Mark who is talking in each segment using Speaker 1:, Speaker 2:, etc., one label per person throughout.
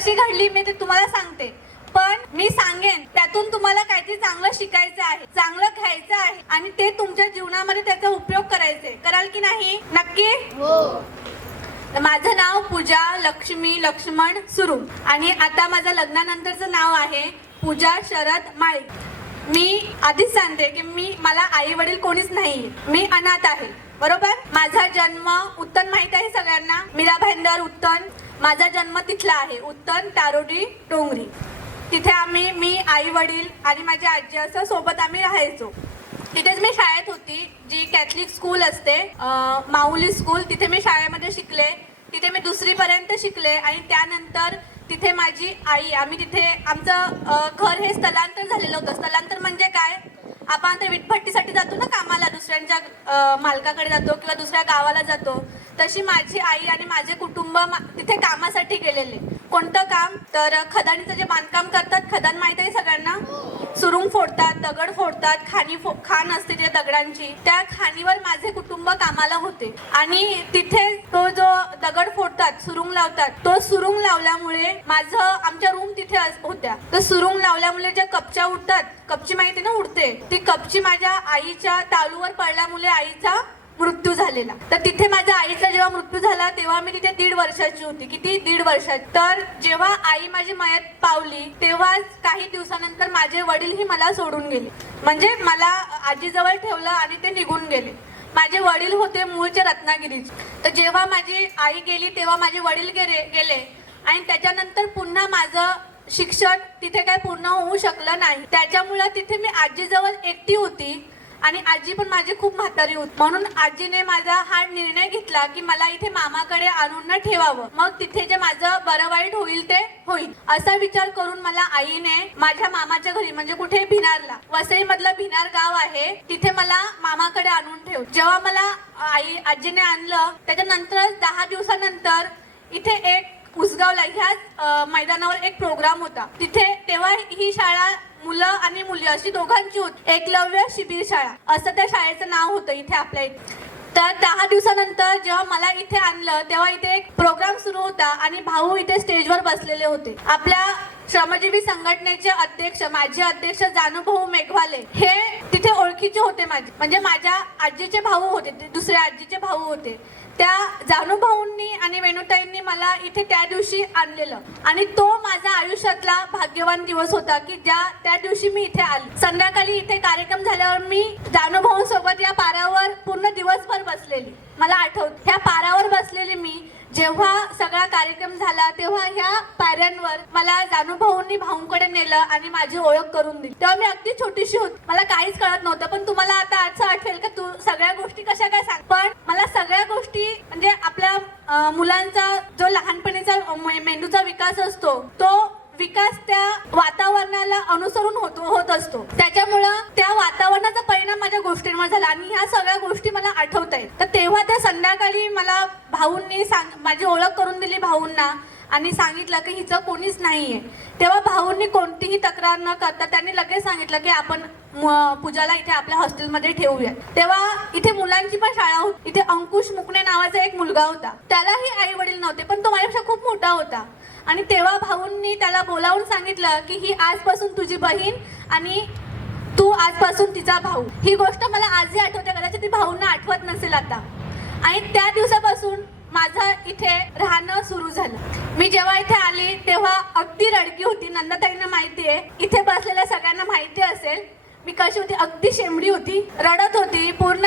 Speaker 1: कशी घडली मी ते तुम्हाला सांगते. पण मी सांगेन त्यातून तुम्हाला काहीतरी चांगलं शिकायचं आहे चांगलं घ्यायचं आहे आणि ते तुमच्या जीवनामध्ये त्याचा उपयोग करायचे कराल की नाही? नक्की? माझं नाव पूजा लक्ष्मी लक्ष्मण सुरू. आणि आता माझं लग्नानंतरचं नाव आहे पूजा शरद माळी. मी आधीच सांगते की मी मला आई वडील कोणीच नाही. मी अनाथ आहे. बरोबर? माझा जन्म उत्तन माहीत आहे सगळ्यांना? मीरा भाईंदर उत्तन. माझा जन्म तिथला आहे उत्तन तारोडी डोंगरी. तिथे आम्ही मी आई वडील आणि माझी आजी असं सोबत आम्ही राहायचो. तिथेच मी शाळेत होती जी कॅथलिक स्कूल असते माऊली स्कूल. तिथे मी शाळेमध्ये शिकले तिथे मी दुसरीपर्यंत शिकले आणि त्यानंतर तिथे माझी आई आम्ही तिथे आमचं घर हे स्थलांतर झालेलं होतं. स्थलांतर म्हणजे काय? आपण आता विटभट्टीसाठी जातो ना कामाला दुसऱ्यांच्या मालकाकडे जातो किंवा दुसऱ्या गावाला जातो. तशी माझी आई आणि माझे कुटुंब तिथे कामासाठी गेलेले. कोणतं काम? तर खदानीचं जे बांधकाम करतात खदान सुरुंग फोडतात दगड फोडतात खाणी फो खाण असते त्या दगडांची. त्या खाणीवर माझे कुटुंब कामाला होते. आणि तिथे तो जो दगड फोडतात सुरुंग लावतात तो सुरुंग लावल्यामुळे माझं आमच्या रूम तिथे अस- होत्या. तर सुरुंग लावल्यामुळे ज्या कपच्या उडतात कपची माहिती ना उडते ती कपची माझ्या आईच्या तालूवर पडल्यामुळे आईचा मृत्यू झालेला. तर तिथे माझ्या आईचा जेव्हा मृत्यू झाला तेव्हा मी तिथे दीड वर्षाची होती. किती? दीड वर्षाची. तर जेव्हा आई माझी मयत पावली तेव्हा काही दिवसानंतर माझे वडीलही मला सोडून गेले. म्हणजे मला आजीजवळ ठेवलं आणि ते निघून गेले. माझे वडील होते मूळचे रत्नागिरीचे तर जेव्हा माझी आई गेली तेव्हा माझे वडील गेले गेले. आणि त्याच्यानंतर पुन्हा माझं शिक्षण तिथे काय पूर्ण होऊ शकलं नाही. त्याच्यामुळं तिथे मी आजीजवळ एकटी होती. आणि आजी पण माझी खूप म्हातारी होती. म्हणून आजीने माझा हा निर्णय घेतला की मला इथे मामाकडे आणून न ठेवावं. मग तिथे जे माझं बरं वाईट होईल ते होईल. असा विचार करून मला आईने माझ्या मामाच्या घरी म्हणजे कुठे भिनारला वसई मधलं भिनार गाव आहे तिथे मला मामाकडे आणून ठेव. जेव्हा मला आई आजीने आणलं त्याच्यानंतर दहा दिवसानंतर इथे एक उसगावला ह्याच मैदानावर एक प्रोग्राम होता. तिथे तेव्हा ही शाळा मुलं आणि मुली अशी दोघांची होती. एकलव्य शिबिर शाळा. असं त्या शाळेचं नाव होतं इथे आपल्या इथे. तर दहा दिवसानंतर जेव्हा मला इथे आणलं तेव्हा इथे एक प्रोग्राम सुरू होता आणि भाऊ इथे स्टेजवर बसलेले होते. आपल्या श्रमजीवी संघटनेचे अध्यक्ष माझे अध्यक्ष जानुभाऊ मेघवाले हे तिथे ओळखीचे होते माझे. म्हणजे माझ्या आजीचे भाऊ होते ते दुसऱ्या आजीचे भाऊ होते. त्या जानुभाऊंनी आणि वेणुताईंनी मला इथे त्या दिवशी आणलेलं. आणि तो माझा आयुष्यातला भाग्यवान दिवस होता की ज्या त्या दिवशी मी इथे आली. संध्याकाळी इथे कार्यक्रम झाल्यावर मी जानुभाऊ सोबत या पारावर पूर्ण दिवसभर बसलेली. मला आठवत ह्या पारावर बसलेली मी जेव्हा सगळा कार्यक्रम झाला तेव्हा ह्या पायऱ्यांवर मला जानुभाऊंनी भाऊंकडे नेलं आणि माझी ओळख करून दिली. तेव्हा मी अगदी छोटीशी होती. मला काहीच कळत नव्हतं पण तुम्हाला आता असं आठवेल का तू सगळ्या गोष्टी कशा काय सांग पण मला सगळ्या गोष्टी म्हणजे आपल्या अं, मुलांचा जो लहानपणीचा मे- मेंदूचा विकास असतो तो विकास त्या वातावरणाला अनुसरून होतो होत असतो. त्याच्यामुळं त्या वातावरणाचा परिणाम माझ्या गोष्टींवर झाला आणि ह्या सगळ्या गोष्टी मला आठवत आहेत तर तेव्हा त्या संध्याकाळी मला भाऊंनी सांग माझी ओळख करून दिली भाऊंना आणि सांगितलं की हिचं कोणीच नाहीये. तेव्हा भाऊंनी कोणतीही तक्रार न करता त्यांनी लगेच सांगितलं की आपण पूजाला इथे आपल्या हॉस्टेलमध्ये ठेवूया तेव्हा इथे मुलांची पण शाळा होती. इथे अंकुश मुकणे नावाचा एक मुलगा होता. त्यालाही आई वडील नव्हते पण तो माझ्यापेक्षा खूप मोठा होता. आणि तेव्हा भाऊंनी त्याला बोलावून सांगितलं की ही आजपासून तुझी बहीण आणि तू आजपासून तिचा भाऊ. ही गोष्ट मला आजही आठवते कदाचित ती भाऊंना आठवत नसेल आता. आणि त्या दिवसापासून माझं इथे राहणं सुरू झालं. मी जेव्हा इथे आली तेव्हा अगदी रडकी होती. नंदाताईंना माहिती आहे इथे बसलेल्या सगळ्यांना माहिती असेल मी कशी होती अगदी शेंबडी होती रडत होती. पूर्ण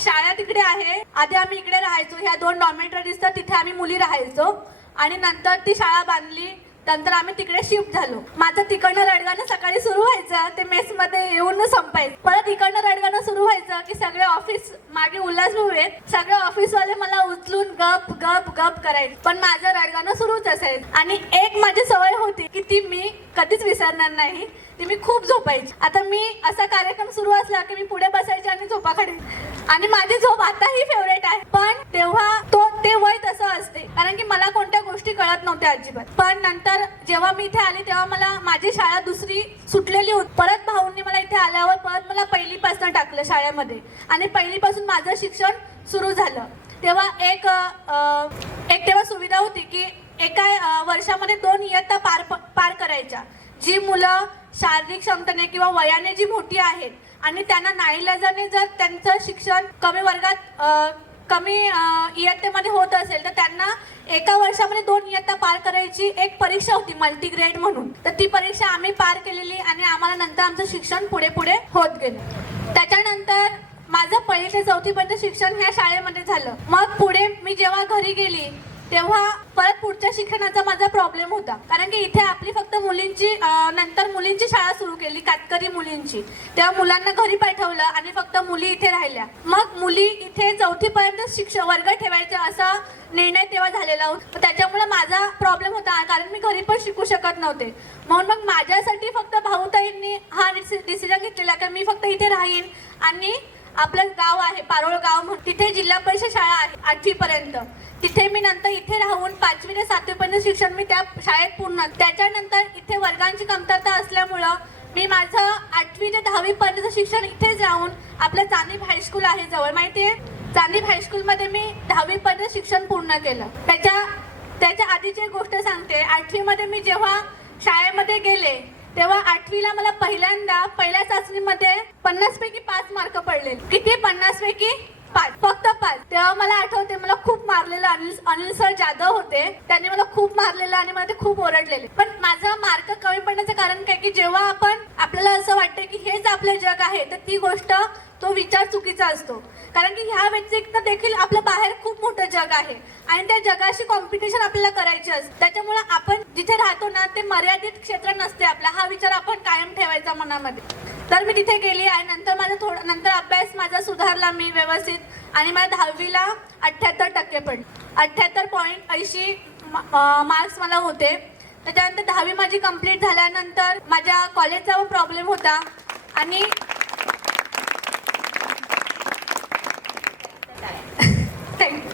Speaker 1: शाळा तिकडे आहे. आधी आम्ही इकडे राहायचो. ह्या दोन डॉमेटरी तर तिथे आम्ही मुली राहायचो. आणि नंतर ती शाळा बांधली. नंतर आम्ही तिकडे शिफ्ट झालो. माझं तिकडनं रडगाणं सकाळी सुरू व्हायचं. ते मेसमध्ये येऊन संपायचं. परत इकडनं रडगाणं सुरू व्हायचं की सगळे ऑफिस मागे उल्हास भाऊ आहेत. सगळे ऑफिसवाले मला उचलून गप गप गप करायचे. पण माझं रडगाणं सुरूच असायचं. आणि एक माझी सवय होती की ती मी कधीच विसरणार नाही. ती मी खूप झोपायची. आता मी असा कार्यक्रम सुरू असला की मी पुढे बसायचे आणि झोपा झोपाकडे आणि माझी झोप आताही फेवरेट आहे. पण तेव्हा तो ते वय तसं असते. कारण की मला कोणत्या गोष्टी कळत नव्हत्या अजिबात. पण नंतर जेव्हा मी इथे आली तेव्हा मला माझी शाळा दुसरी सुटलेली होती. परत भाऊंनी मला इथे आल्यावर परत मला पहिलीपासून टाकलं शाळेमध्ये. आणि पहिलीपासून माझं शिक्षण सुरू झालं. तेव्हा एक एक तेव्हा सुविधा होती की एका वर्षामध्ये दोन इयत्ता पार पार करायच्या. जी मुलं शारीरिक क्षमतेने किंवा वयाने जी मोठी आहेत आणि त्यांना नाईलाजाने जर त्यांचं शिक्षण कमी वर्गात कमी इयत्तेमध्ये होत असेल तर त्यांना एका वर्षामध्ये दोन इयत्ता पार करायची एक परीक्षा होती मल्टीग्रेड म्हणून. तर ती परीक्षा आम्ही पार केलेली आणि आम्हाला नंतर आमचं शिक्षण पुढे पुढे होत गेलं. त्याच्यानंतर माझं पहिली ते चौथीपर्यंत शिक्षण ह्या शाळेमध्ये झालं. मग पुढे मी जेव्हा घरी गेली तेव्हा परत पुढच्या शिक्षणाचा माझा प्रॉब्लेम होता. कारण की इथे आपली फक्त मुलींची नंतर मुलींची शाळा सुरू केली कातकरी मुलींची. तेव्हा मुलांना घरी पाठवलं आणि फक्त मुली इथे राहिल्या. मग मुली इथे चौथीपर्यंत शिक्ष वर्ग ठेवायचा असा निर्णय तेव्हा झालेला होता. त्याच्यामुळे माझा प्रॉब्लेम होता कारण मी घरी पण शिकू शकत नव्हते. म्हणून मग माझ्यासाठी फक्त भाऊताईंनी हा डिसिजन घेतलेला कारण मी फक्त इथे राहीन आणि आपलं गाव आहे पारोळ गाव म्हणून. तिथे जिल्हा परिषद शाळा आहे आठवी पर्यंत तिथे मी नंतर इथे राहून पाचवी ते सातवी पर्यंत शिक्षण मी त्या शाळेत पूर्ण त्याच्यानंतर इथे वर्गांची कमतरता असल्यामुळं मी माझं आठवी ते दहावी पर्यंत शिक्षण इथेच राहून आपलं चांदीप हायस्कूल आहे जवळ. माहिती आहे चांदीप हायस्कूलमध्ये मी दहावी पर्यंत शिक्षण पूर्ण केलं. त्याच्या त्याच्या आधीची गोष्ट सांगते. आठवीमध्ये मी जेव्हा शाळेमध्ये गेले तेव्हा आठवीला मला पहिल्यांदा पहिल्या चाचणीमध्ये पन्नास पैकी पाच मार्क पडले किती? पन्नास पैकी पाच फक्त पाच तेव्हा मला आठवते मला खूप मारलेलं अनिल अनिल सर जाधव होते. त्यांनी मला खूप मारलेलं आणि मला ते खूप ओरडलेले. पण माझा मार्क कमी पडण्याचं कारण काय की जेव्हा आपण आपल्याला असं वाटतं की हेच आपले जग आहे तर ती गोष्ट तो विचार चुकीचा असतो. कारण की ह्या व्यतिरिक्त देखील आपलं बाहेर खूप मोठं जग आहे. आणि त्या जगाशी कॉम्पिटिशन आपल्याला करायची असते. त्याच्यामुळे आपण जिथे राहतो ना ते मर्यादित क्षेत्र नसते आपला. हा विचार आपण कायम ठेवायचा मनामध्ये. तर मी तिथे गेली आणि नंतर माझा थोडा नंतर अभ्यास माझा सुधारला मी व्यवस्थित आणि मला दहावीला अठ्ठ्याहत्तर टक्के पडले. अठ्ठ्याहत्तर पॉईंट ऐंशी मार्क्स मला होते. त्याच्यानंतर दहावी माझी कंप्लीट झाल्यानंतर माझ्या कॉलेजचा पण प्रॉब्लेम होता आणि थँक्यू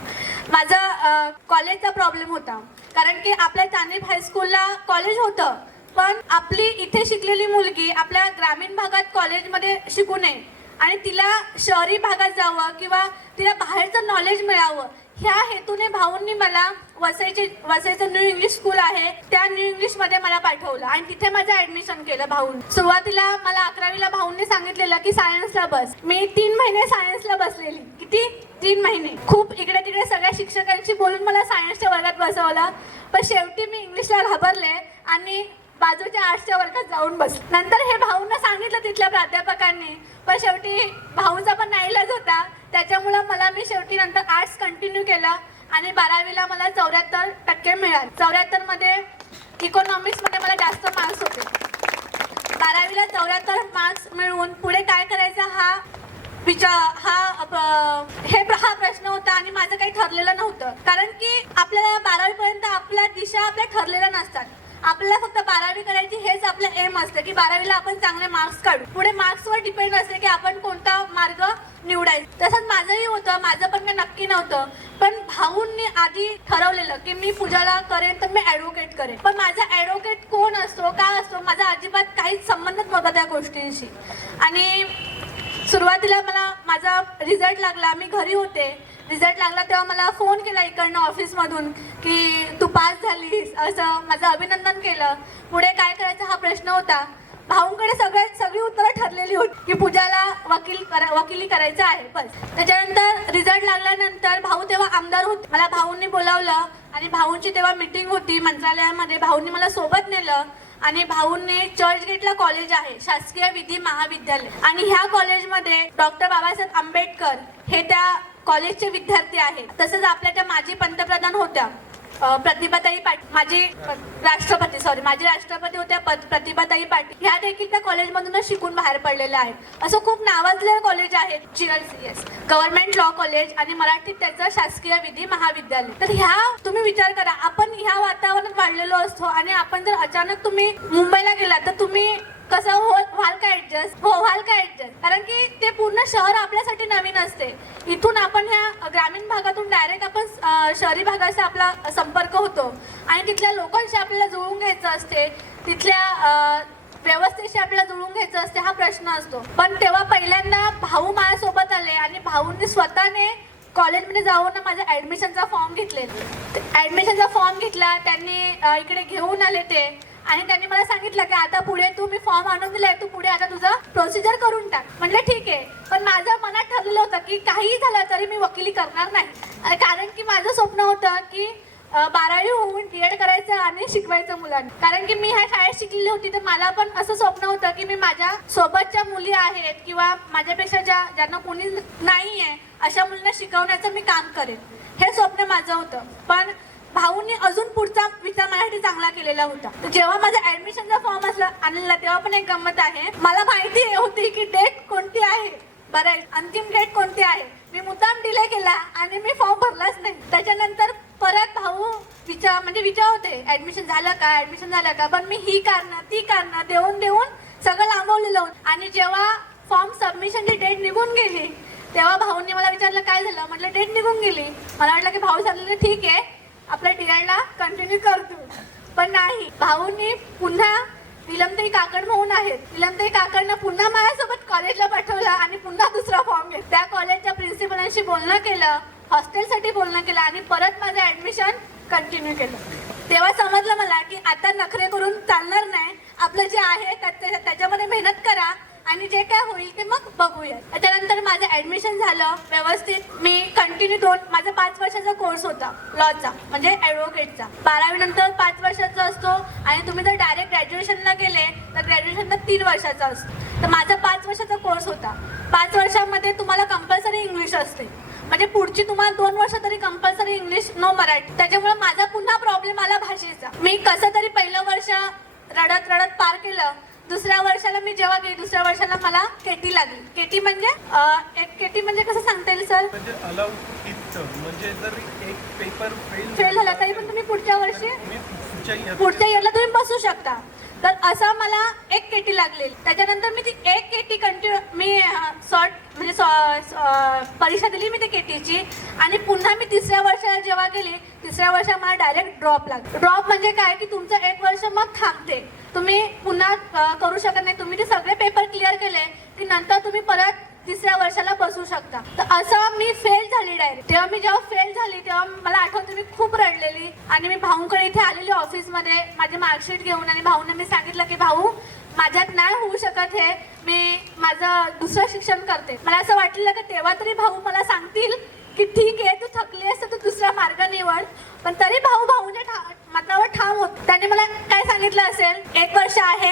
Speaker 1: माझा कॉलेजचा प्रॉब्लेम होता. कारण की आपल्या चांदीप हायस्कूलला कॉलेज होतं. पण आपली इथे शिकलेली मुलगी आपल्या ग्रामीण भागात कॉलेजमध्ये शिकू नये आणि तिला शहरी भागात जावं किंवा तिला बाहेरचं नॉलेज मिळावं ह्या हेतूने भाऊंनी मला वसईचे वसईचं न्यू इंग्लिश स्कूल आहे त्या न्यू इंग्लिशमध्ये मला पाठवलं आणि तिथे माझं ऍडमिशन केलं भाऊन. सुरुवातीला मला अकरावीला भाऊंनी सांगितलेलं की सायन्सला बस. मी तीन महिने सायन्सला बसलेली. किती? तीन महिने. खूप इकडे तिकडे सगळ्या शिक्षकांशी बोलून मला सायन्सच्या वर्गात बसवलं. पण शेवटी मी इंग्लिशला घाबरले आणि बाजूच्या आर्ट्सच्या वर्गात जाऊन बस. नंतर हे भाऊंना सांगितलं तिथल्या प्राध्यापकांनी. पण शेवटी भाऊंचा पण नाईलाज होता. त्याच्यामुळं मला मी शेवटी नंतर आर्ट्स कंटिन्यू केलं आणि बारावीला मला चौऱ्याहत्तर टक्के मिळाले. चौऱ्याहत्तरमध्ये इकॉनॉमिक्समध्ये मला जास्त मार्क्स होते. बारावीला चौऱ्याहत्तर मार्क्स मिळवून पुढे काय करायचं हा विचार हा हे हा प्रश्न होता आणि माझं काही ठरलेलं नव्हतं. कारण की आपल्याला बारावीपर्यंत आपला आपल्या दिशा आपल्या ठरलेल्या नसतात. आपल्याला फक्त बारावी करायची हेच आपलं एम असतं की बारावीला आपण चांगले मार्क्स काढू. पुढे मार्क्सवर डिपेंड असते की आपण कोणता मार्ग निवडायचा. तसंच माझंही होतं माझं पण काही नक्की नव्हतं. पण भाऊंनी आधी ठरवलेलं की मी पूजाला करेन तर मी ॲडव्होकेट करेन. पण माझा ॲडव्होकेट कोण असतो का असतो माझा अजिबात काहीच संबंधच नव्हता त्या गोष्टींशी. आणि सुरुवातीला मला माझा रिझल्ट लागला मी घरी होते. रिझल्ट लागला तेव्हा मला फोन केला इकडनं ऑफिसमधून की तू पास झालीस असं माझं अभिनंदन केलं. पुढे काय करायचं हा प्रश्न होता. भाऊंकडे सगळे सगळी उत्तरं ठरलेली होती की पूजाला वकील करा वकिली करायचं आहे बस. त्याच्यानंतर रिझल्ट लागल्यानंतर भाऊ तेव्हा आमदार होते. मला भाऊंनी बोलावलं आणि भाऊंची तेव्हा मीटिंग होती मंत्रालयामध्ये. भाऊंनी मला सोबत नेलं. आणि भाऊंनी चर्चगेटला कॉलेज आहे शासकीय विधी महाविद्यालय. आणि ह्या कॉलेजमध्ये डॉक्टर बाबासाहेब आंबेडकर हे त्या कॉलेजचे विद्यार्थी आहेत. तसंच आपल्या त्या माजी पंतप्रधान होत्या. प्रतिभाताई पाटील माझी राष्ट्रपती सॉरी माझी राष्ट्रपती होत्या प्रतिभाताई पाटील. ह्या देखील त्या कॉलेजमधूनच शिकून बाहेर पडलेल्या आहेत. असं खूप नावाजलेलं कॉलेज आहे एस गव्हर्नमेंट लॉ कॉलेज आणि मराठीत त्याचं शासकीय विधी महाविद्यालय. तर ह्या तुम्ही विचार करा आपण ह्या वातावरणात वाढलेलो असतो आणि आपण जर अचानक तुम्ही मुंबईला गेला तर तुम्ही कसं हो व्हाल का ऍडजस्ट हो व्हाल का ऍडजस्ट कारण की ते पूर्ण शहर आपल्यासाठी नवीन असते. इथून आपण ह्या ग्रामीण भागातून डायरेक्ट आपण शहरी भागाचा आपला संपर्क होतो. आणि तिथल्या लोकांशी आपल्याला जुळून घ्यायचं असते. तिथल्या व्यवस्थेशी आपल्याला जुळून घ्यायचं असते हा प्रश्न असतो. पण तेव्हा पहिल्यांदा भाऊ माझ्यासोबत आले आणि भाऊंनी स्वतःने कॉलेजमध्ये जाऊन ना ॲडमिशनचा ऍडमिशनचा फॉर्म घेतलेला. ॲडमिशनचा फॉर्म घेतला त्यांनी इकडे घेऊन आले ते. आणि त्यांनी मला सांगितलं की आता पुढे तू मी फॉर्म आणून दिलाय तू पुढे आता तुझं प्रोसिजर करून टाक. म्हटलं ठीक आहे. पण माझं मनात ठरलेलं होतं की काहीही झालं तरी मी वकिली करणार नाही. कारण की माझं स्वप्न होतं की बारावी होऊन बी एड करायचं आणि शिकवायचं मुलांना. कारण की मी ह्या शाळेत शिकलेली होती तर मला पण असं स्वप्न होतं की मी माझ्या सोबतच्या मुली आहेत किंवा माझ्यापेक्षा ज्या ज्यांना कोणी नाही आहे अशा मुलींना शिकवण्याचं मी काम करेन. हे स्वप्न माझं होतं. पण भाऊनी अजून पुढचा विचार माझ्यासाठी चांगला केलेला होता. जेव्हा माझा ऍडमिशनचा फॉर्म असला आणलेला तेव्हा पण एक गंमत आहे. मला माहिती होती की डेट कोणती आहे. बरं आहे, अंतिम डेट कोणती आहे? मी मुद्दाम डिले केला आणि मी फॉर्म भरलाच नाही. त्याच्यानंतर परत भाऊ विचार म्हणजे विचार होते ऍडमिशन झालं का? ऍडमिशन झालं का? पण मी ही कारणं ती कारणं देऊन देऊन सगळं लांबवलेलं होतं. आणि जेव्हा फॉर्म सबमिशनची डेट निघून गेली तेव्हा भाऊंनी मला विचारलं काय झालं? म्हटलं डेट निघून गेली. मला वाटलं की भाऊ सांगितलं ठीक आहे. आपल्या टीआयला कंटिन्यू करतो. पण नाही भाऊंनी पुन्हा निलमताई काकड म्हणून आहेत. निलमताई काकडनं पुन्हा माझ्यासोबत कॉलेजला पाठवलं आणि पुन्हा दुसरा फॉर्म घेत त्या कॉलेजच्या प्रिन्सिपलांशी बोलणं केलं हॉस्टेलसाठी बोलणं केलं आणि परत माझं ऍडमिशन कंटिन्यू केलं. तेव्हा समजलं मला की आता नखरे करून चालणार नाही. आपलं जे आहे त्याच्या- त्याच्यामध्ये मेहनत करा. आणि जे काय होईल ते मग बघूया त्याच्यानंतर माझं ऍडमिशन झालं व्यवस्थित. मी कंटिन्यू दोन माझा पाच वर्षाचा कोर्स होता लॉचा म्हणजे ॲडव्होकेटचा बारावी नंतर पाच वर्षाचा असतो आणि तुम्ही जर डायरेक्ट ग्रॅज्युएशनला गेले तर ग्रॅज्युएशनला तीन वर्षाचा असतो. तर माझा पाच वर्षाचा कोर्स होता. पाच वर्षामध्ये तुम्हाला कंपल्सरी इंग्लिश असते. म्हणजे पुढची तुम्हाला दोन वर्ष तरी कंपल्सरी इंग्लिश नो मराठी त्याच्यामुळे माझा पुन्हा प्रॉब्लेम आला भाषेचा. मी कसं तरी पहिलं वर्ष रडत रडत पार केलं दुसऱ्या वर्षाला मी जेव्हा गेली दुसऱ्या वर्षाला मला केटी लागली. केटी म्हणजे अं, एक केटी म्हणजे कसं सांगता येईल सर?
Speaker 2: म्हणजे म्हणजे जर एक पेपर फेल
Speaker 1: फेल झाला तरी पण तुम्ही पुढच्या वर्षी
Speaker 2: तुम्ही पुढच्या year-
Speaker 1: पुढच्या इयरला तुम्ही बसू शकता. तर असं मला एक केटी लागलेली. त्याच्यानंतर मी ती एक केटी कंटिन्यू मी सॉर्ट म्हणजे सॉ- सॉ- परीक्षा दिली मी त्या केटीची. आणि पुन्हा मी तिसऱ्या वर्षाला जेव्हा गेली तिसऱ्या वर्षात मला डायरेक्ट ड्रॉप लागला. ड्रॉप म्हणजे काय? की तुमचं एक वर्ष मग थांबते. तुम्ही पुन्हा करू शकत नाही. तुम्ही ते सगळे पेपर क्लिअर केले की नंतर तुम्ही परत तिसऱ्या वर्षाला बसू शकता. तर असं मी फेल झाली डायरेक्ट तेव्हा मी जेव्हा फेल झाली तेव्हा मला आठवतं मी खूप रडलेली. आणि मी भाऊंकडे इथे आलेली ऑफिसमध्ये माझी मार्कशीट घेऊन आणि भाऊंना मी सांगितलं की भाऊ माझ्यात नाही होऊ शकत हे. मी माझं दुसरं शिक्षण करते. मला असं वाटलेलं की तेव्हा तरी भाऊ मला सांगतील की ठीक आहे तू थकली असते तू दुसरा मार्ग निवड. पण तरी भाऊ भाऊने ठा मतावर ठाम होत. त्याने मला काय सांगितलं असेल? एक वर्ष आहे.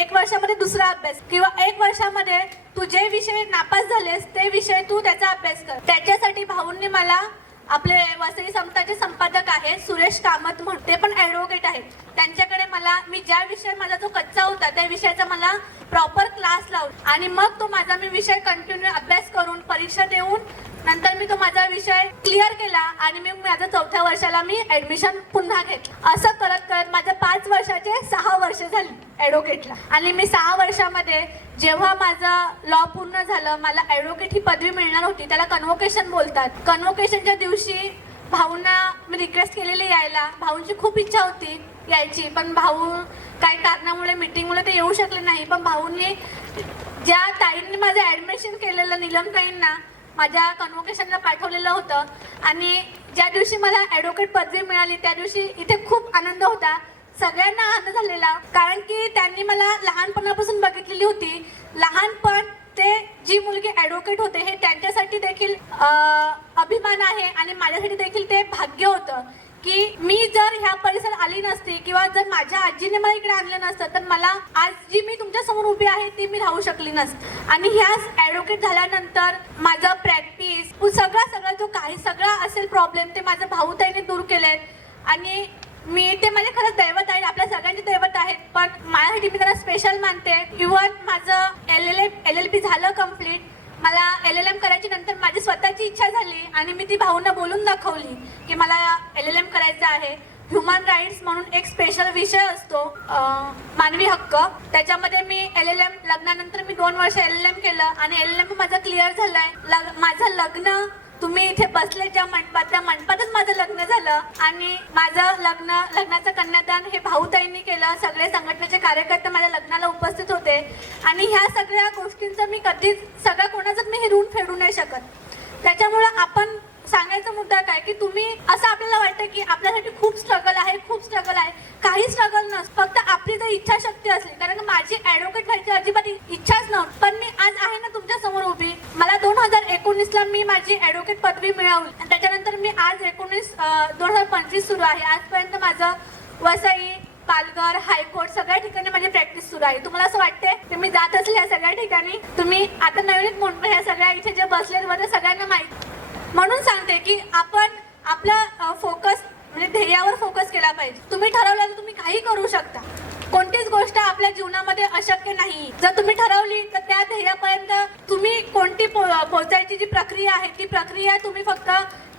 Speaker 1: एक वर्षामध्ये दुसरा अभ्यास. किंवा एक वर्षामध्ये तू जे विषय नापास झालेस ते विषय तू त्याचा अभ्यास कर. त्याच्यासाठी भाऊंनी मला आपले वसई समताचे संपादक आहेत सुरेश कामत म्हणून ते पण ॲडव्होकेट आहेत. त्यांच्याकडे मला मी ज्या विषय माझा जो कच्चा होता त्या विषयाचा मला प्रॉपर क्लास लावून आणि मग तो माझा मी विषय कंटिन्यू अभ्यास करून परीक्षा देऊन नंतर मी तो माझा विषय क्लिअर केला आणि मी माझ्या चौथ्या वर्षाला मी ऍडमिशन पुन्हा घेतलं. असं करत करत माझ्या पाच वर्षाचे सहा वर्ष झाली ॲडव्होकेटला आणि मी सहा वर्षामध्ये जेव्हा माझं लॉ पूर्ण झालं मला ॲडव्होकेट ही पदवी मिळणार होती त्याला कन्व्होकेशन बोलतात. कन्व्होकेशनच्या दिवशी भाऊंना मी रिक्वेस्ट केलेली यायला. भाऊंची खूप इच्छा होती यायची पण भाऊ काही कारणामुळे मीटिंगमुळे ते येऊ शकले नाही. पण भाऊंनी ज्या ताईंनी माझं ॲडमिशन केलेलं निलम ताईंना माझ्या कन्व्होकेशनला पाठवलेलं होतं. आणि ज्या दिवशी मला ॲडव्होकेट पदवी मिळाली त्या दिवशी इथे खूप आनंद होता. सगळ्यांना आनंद झालेला. कारण की त्यांनी मला लहानपणापासून बघितलेली होती. लहानपण ते जी मुलगी ॲडव्होकेट होते हे त्यांच्यासाठी देखील अभिमान आहे. आणि माझ्यासाठी देखील ते भाग्य होतं. की मी जर ह्या परिसरात आली नसती किंवा जर माझ्या आजीने मला इकडे आणलं नसतं तर मला आज जी मी तुमच्यासमोर उभी आहे ती मी राहू शकली नसते. आणि ह्याच ॲडव्होकेट झाल्यानंतर माझं प्रॅक्टिस सगळा सगळा जो काही सगळा असेल प्रॉब्लेम ते माझ्या भाऊताईने दूर केलेत. आणि मी ते माझे खरंच दैवत आहे आपल्या सगळ्यांचे दैवत आहेत पण माझ्यासाठी मी त्याला स्पेशल मानते. इव्हन माझं L L L L B झालं कंप्लीट मला एल एल एम करायची नंतर माझी स्वतःची इच्छा झाली आणि मी ती भाऊंना बोलून दाखवली की मला एल एल एम करायचं आहे. ह्युमन राईट्स म्हणून एक स्पेशल विषय असतो मानवी हक्क. त्याच्यामध्ये मी एल एल एम लग्नानंतर मी दोन वर्ष एल एल एम केलं आणि एल एल एम माझं क्लिअर झालंय. लग माझं लग्न तुम्ही इथे बसले ज्या मंडपात त्या मंडपातच माझं लग्न झालं आणि माझं लग्न लग्नाचं कन्यादान हे भाऊताईंनी केलं. सगळे संघटनेचे कार्यकर्ते माझ्या लग्नाला उपस्थित होते. आणि ह्या सगळ्या गोष्टींचं मी कधीच सगळ्या कोणाचंच मी हे ऋण फेडू नाही शकत. त्याच्यामुळं आपण सांगायचा मुद्दा काय की तुम्ही असं आपल्याला वाटतं की आपल्यासाठी खूप स्ट्रगल आहे खूप स्ट्रगल आहे. काही स्ट्रगल नस फक्त आपली जर इच्छाशक्ती असली कारण माझी ऍडव्होकेट व्हायची अजिबात इच्छाच नव्हती. पण मी आज आहे ना तुमच्यासमोर उभी एकोणीसला मी माझी ॲडव्होकेट पदवी मिळवली. आणि त्याच्यानंतर मी आज एकोणीस दोन हजार पंचवीस सुरू आहे. आजपर्यंत माझं वसई पालघर हायकोर्ट सगळ्या ठिकाणी माझी प्रॅक्टिस सुरू आहे. तुम्हाला असं वाटतंय की मी जात असले या सगळ्या ठिकाणी? तुम्ही आता नवीन म्हणून ह्या सगळ्या इथे जे बसले मध्ये सगळ्यांना माहीत. म्हणून सांगते की आपण आपला फोकस म्हणजे ध्येयावर फोकस केला पाहिजे. तुम्ही ठरवलं तर तुम्ही काही करू शकता. कोणतीच गोष्ट आपल्या जीवनामध्ये अशक्य नाही. जर तुम्ही ठरवली तर त्या ध्येयापर्यंत तुम्ही कोणती पो- पोहोचायची जी प्रक्रिया आहे ती प्रक्रिया तुम्ही फक्त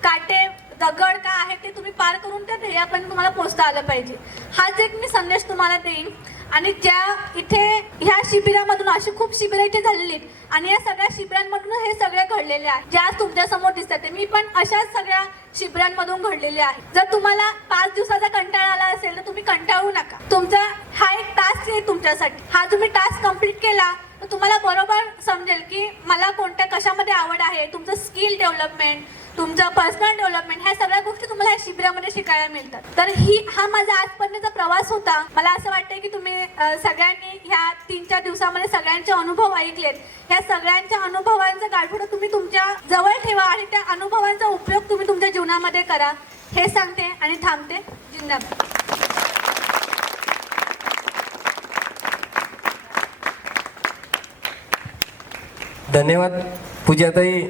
Speaker 1: काटे दगड काय आहे ते तुम्ही पार करून त्या ध्येयापर्यंत तुम्हाला पोहोचता आलं पाहिजे. हाच एक मी संदेश तुम्हाला देईन. आणि ज्या इथे ह्या शिबिरामधून अशी खूप शिबिरं इथे झालेली आहेत. आणि या सगळ्या शिबिरांमधून हे सगळे घडलेले आहे ज्या आज तुमच्यासमोर दिसतात ते. मी पण अशाच सगळ्या शिबिरांमधून घडलेले आहे. जर तुम्हाला पाच दिवसाचा कंटाळा आला असेल तर तुम्ही कंटाळू नका. तुमचा हा एक टास्क आहे तुमच्यासाठी. हा तुम्ही टास्क कंप्लीट केला तर तुम्हाला बरोबर समजेल की मला कोणत्या कशामध्ये आवड आहे तुमचं स्किल डेव्हलपमेंट तुमचं पर्सनल डेव्हलपमेंट ह्या सगळ्या गोष्टी तुम्हाला या शिबिरामध्ये शिकायला मिळतात. तर ही हा माझा आजपर्यंतचा प्रवास होता. मला असं वाटतं की तुम्ही सगळ्यांनी ह्या तीन चार दिवसामध्ये सगळ्यांचे अनुभव ऐकलेत. ह्या सगळ्यांच्या अनुभवांचा गाठोडा तुम्ही तुमच्या जवळ ठेवा आणि त्या अनुभवांचा उपयोग तुम्ही तुमच्या जीवनामध्ये करा. हे सांगते आणि थांबते. जिंदाबाद.
Speaker 3: धन्यवाद पूजाताई.